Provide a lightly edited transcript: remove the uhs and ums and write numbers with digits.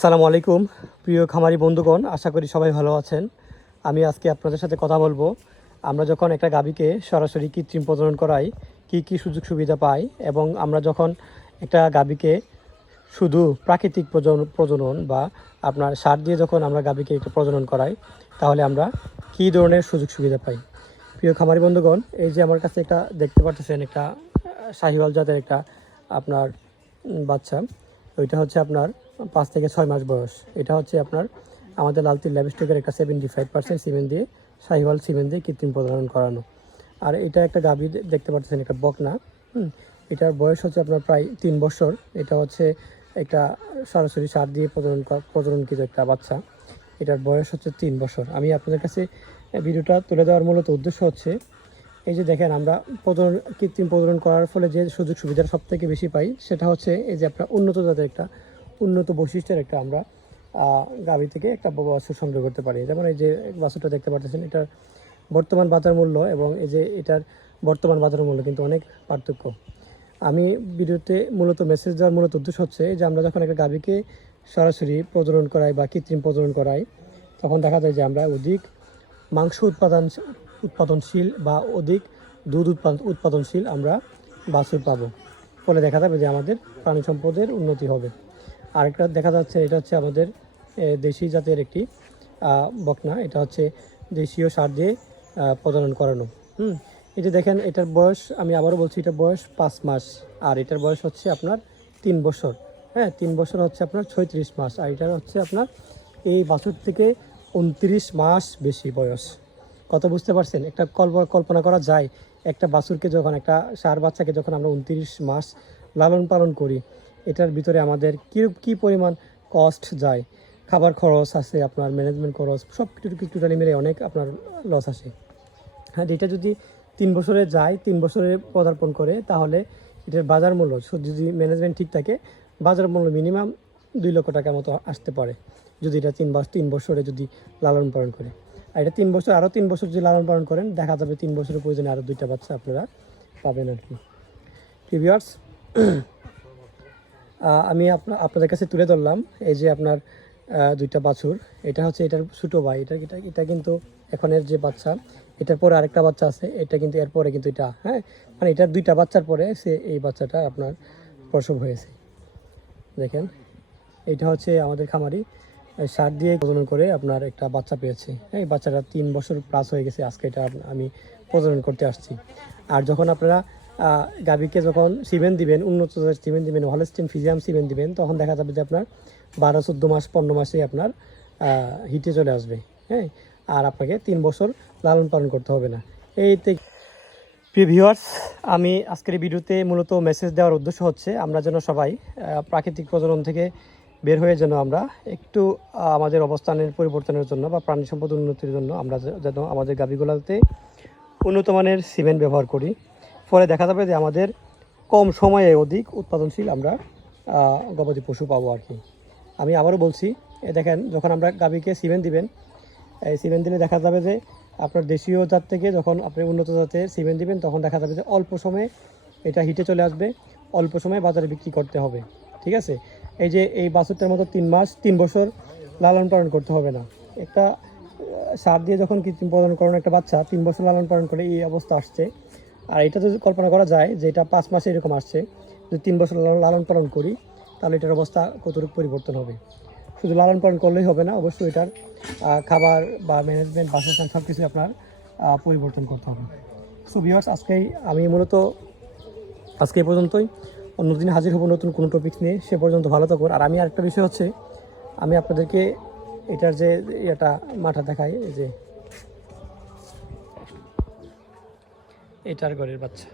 আসসালামু আলাইকুম প্রিয় খামারি বন্ধুগণ, আশা করি সবাই ভালো আছেন। আমি আজকে আপনাদের সাথে কথা বলবো আমরা যখন একটা গাভীকে সরাসরি কৃত্রিম প্রজনন করাই কি কি সুযোগ সুবিধা পাই, এবং আমরা যখন একটা গাভীকে শুধু প্রাকৃতিক প্রজনন বা আপনার সার দিয়ে যখন আমরা গাভীকে একটা প্রজনন করাই তাহলে আমরা কী ধরনের সুযোগ সুবিধা পাই। প্রিয় খামারি বন্ধুগণ, এই যে আমার কাছে একটা দেখতে পাচ্ছেন একটা শাহিওয়াল জাতের একটা আপনার বাচ্চা, ওইটা হচ্ছে আপনার 5 থেকে 6 মাস বয়স। এটা হচ্ছে আপনার আমাদের লালতির ল্যাবস্টকের একটা 75% সিমেন্ট দিয়ে শাহিওয়াল সিমেন্ট দিয়ে কৃত্রিম প্রজনন করানো। আর এটা একটা গাভী দেখতে পাচ্ছেন, একটা বকনা। এটার বয়স হচ্ছে আপনার প্রায় 3 বছর। এটা হচ্ছে একটা সরাসরি সার দিয়ে প্রজননকৃত একটা বাচ্চা। এটার বয়স হচ্ছে 3 বছর। আমি আপনাদের কাছে ভিডিওটা তুলে দেওয়ার মূলত উদ্দেশ্য হচ্ছে এই যে দেখেন, আমরা কৃত্রিম প্রজনন করার ফলে যে সুযোগ সুবিধাটা সবথেকে বেশি পাই সেটা হচ্ছে এই যে আপনার উন্নত জাতের একটা উন্নত বৈশিষ্ট্যের একটা আমরা গাভী থেকে একটা বাছুর সংগ্রহ করতে পারি। যেমন এই যে বাছুরটা দেখতে পাচ্ছেন, এটার বর্তমান বাজার মূল্য এবং এই যে এটার বর্তমান বাজার মূল্য কিন্তু অনেক পার্থক্য। আমি ভিডিওতে মূলত মেসেজ দেওয়ার মূলত উদ্দেশ্য হচ্ছে যে আমরা যখন একটা গাভীকে সরাসরি প্রজনন করাই বা কৃত্রিম প্রজনন করাই তখন দেখা যায় যে আমরা অধিক মাংস উৎপাদনশীল বা অধিক দুধ উৎপাদনশীল আমরা বাছুর পাবো। ফলে দেখা যাবে যে আমাদের প্রাণী সম্পদের উন্নতি হবে। আরেকটা দেখা যাচ্ছে, এটা হচ্ছে আমাদের দেশি জাতের একটি বকনা। এটা হচ্ছে দেশীয় সার দিয়ে প্রজনন করানো। এটা দেখেন, এটার বয়স আমি আবারও বলছি, এটার বয়স 5 মাস আর এটার বয়স হচ্ছে আপনার 3 বছর। হ্যাঁ, 3 বছর হচ্ছে আপনার 36 মাস, আর এটার হচ্ছে আপনার এই বাছুর থেকে 29 মাস বেশি বয়স। কত বুঝতে পারছেন? একটা কল্পনা করা যায়, একটা বাছুরকে যখন একটা ষাঁড় বাচ্চাকে যখন আমরা 29 মাস লালন পালন করি, এটার ভিতরে আমাদের কী পরিমাণ কস্ট যায়। খাবার খরচ আছে, আপনার ম্যানেজমেন্ট খরচ, সব কিছু টোটালি মিলে অনেক আপনার লস আসে। হ্যাঁ, এটা যদি 3 বছরে যায়, 3 বছরে পদার্পণ করে, তাহলে এটার বাজার মূল্য যদি ম্যানেজমেন্ট ঠিক থাকে, বাজার মূল্য মিনিমাম 2 লক্ষ টাকার মতো আসতে পারে যদি এটা 3 বছরে যদি লালন পালন করে। আর এটা 3 বছর, আরও 3 বছর যদি লালন পালন করেন, দেখা যাবে 3 বছরের প্রয়োজনে আরও 2টা বাচ্চা আপনারা পাবেন আর কি। ভিউয়ার্স, আমি আপনাদের কাছে তুলে ধরলাম এই যে আপনার 2টা বাছুর। এটা হচ্ছে এটার ছোটো ভাই। এটা কিন্তু এখনের যে বাচ্চা, এটার পরে আরেকটা বাচ্চা আছে, এটা কিন্তু এরপরে কিন্তু এটা, হ্যাঁ, মানে এটার 2টা বাচ্চার পরে এই বাচ্চাটা আপনার প্রসব হয়েছে। দেখেন, এটা হচ্ছে আমাদের খামারি সার দিয়ে প্রজনন করে আপনার একটা বাচ্চা পেয়েছে। এই বাচ্চাটা 3 বছর প্লাস হয়ে গেছে, আজকে এটা আমি প্রজনন করতে আসছি। আর যখন আপনারা গাভীকে যখন সিমেন্ট দিবেন, উন্নত জাতের সিমেন্ট দিবেন, হলস্টিন ফিজিয়াম সিমেন্ট দিবেন, তখন দেখা যাবে যে আপনার 12-14 মাস 15 মাসে আপনার হিটে চলে আসবে। হ্যাঁ, আর আপনাকে 3 বছর লালন পালন করতে হবে না। প্রিয় ভিউয়ার্স, আমি আজকের এই ভিডিওতে মূলত মেসেজ দেওয়ার উদ্দেশ্য হচ্ছে আমরা যেন সবাই প্রাকৃতিক প্রজনন থেকে বের হয়ে যেন আমরা একটু আমাদের অবস্থানের পরিবর্তনের জন্য বা প্রাণী সম্পদ উন্নতির জন্য আমরা যেন আমাদের গাভীগুলোতে উন্নত মানের সিমেন্ট ব্যবহার করি। ফলে দেখা যাবে যে আমাদের কম সময়ে অধিক উৎপাদনশীল আমরা গবাদি পশু পাবো আর কি। আমি আবারও বলছি, দেখেন, যখন আমরা গাভীকে সিমেন্ট দিবেন, এই সিমেন্ট দিলে দেখা যাবে যে আপনার দেশীয় জাত থেকে যখন আপনি উন্নত জাতের সিমেন্ট দিবেন, তখন দেখা যাবে যে অল্প সময়ে এটা হিটে চলে আসবে, অল্প সময়ে বাজারে বিক্রি করতে হবে। ঠিক আছে? এই যে এই বাছুরটার মতো 3 বছর লালন পালন করতে হবে না। একটা সার দিয়ে যখন কৃত্রিম প্রজনন করানো একটা বাচ্চা 3 বছর লালন পালন করে এই অবস্থা আসছে। আর এটা যদি কল্পনা করা যায় যে এটা 5 মাসে এরকম আসছে, যদি 3 বছর লালন পালন করি, তাহলে এটার অবস্থা কতটুকু পরিবর্তন হবে। শুধু লালন পালন করলেই হবে না, অবশ্যই এটার খাবার বা ম্যানেজমেন্ট, বাসস্থান সব কিছু আপনার পরিবর্তন করতে হবে। সো ভিউয়ার্স, আমি মূলত আজকে এই পর্যন্তই। অন্যদিন হাজির হব নতুন কোনো টপিক নিয়ে। সে পর্যন্ত ভালো থাকুন। আর আমি আরেকটা বিষয় হচ্ছে, আমি আপনাদেরকে এটার যে এটা মাথা দেখাই, এই যে এটার ঘরের বাচ্চা।